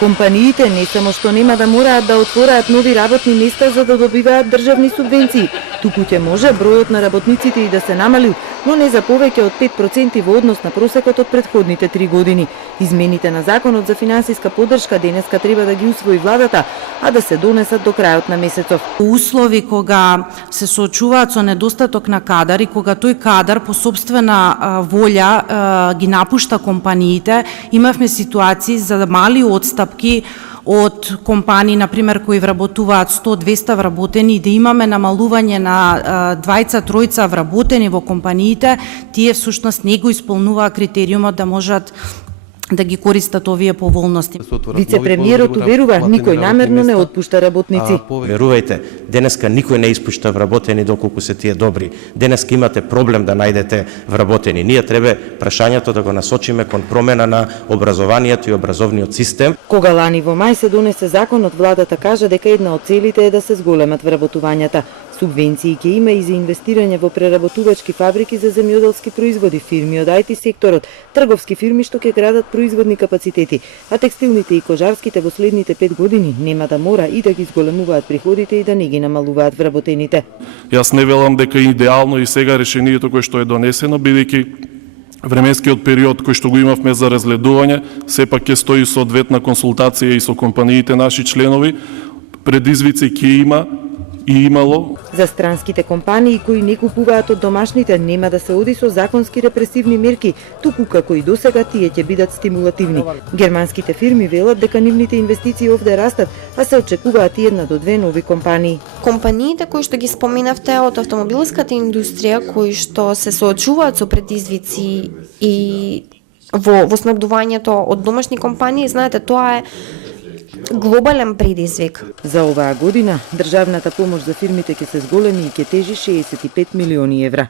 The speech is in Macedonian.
Компаниите не само што нема да мораат да отвораат нови работни места за да добиваат државни субвенции, туку ќе може бројот на работниците и да се намали, но не за повеќе од 5% во однос на просекот од претходните 3 години. Измените на Законот за финансиска поддршка денеска треба да ги усвои владата, а да се донесат до крајот на месецов. Услови кога се соочуваат со недостаток на кадар и кога тој кадар по собствена волја ги напушта компаниите, имавме ситуации за мали отстапки од компании, например, кои вработуваат 100-200 вработени, да имаме намалување на 2-3 вработени во компаниите, тие всушност не го исполнуваа критериумот да можат да ги користат овие поволности. Вице-премиерот уверува, никој намерно не отпушта работници. Верувајте, денеска никој не испушта вработени доколку се тие добри. Денеска имате проблем да најдете вработени. Ние треба прашањето да го насочиме кон промена на образованието и образовниот систем. Кога лани во мај се донесе законот, владата кажа дека една од целите е да се зголемат вработувањата. Субвенции ќе има и за инвестирање во преработувачки фабрики за земјоделски производи, фирми од IT секторот, трговски фирми што ќе градат производни капацитети, а текстилните и кожарските во следните 5 години нема да мора и да ги зголемуваат приходите и да не ги намалуваат вработените. Јас не велам дека е идеално и сега решението кое што е донесено, бидејќи временскиот период кој што го имавме за разгледување, сепак ќе стои соодветна консултација и со компаниите наши членови, предизвици ќе има и имало. За странските компании кои не купуваат од домашните нема да се оди со законски репресивни мерки, туку како и досега тие ќе бидат стимулативни. Германските фирми велат дека нивните инвестиции овде растат, а се очекуваат и 1 до 2 нови компании. Компаниите кои што ги споменавте од автомобилската индустрија, кои што се соочуваат со предизвици и во снабдувањето од домашни компании, знаете, тоа е глобален предизвик. За оваа година државната помош за фирмите ќе се зголеми и ќе тежи 65 милиони евра.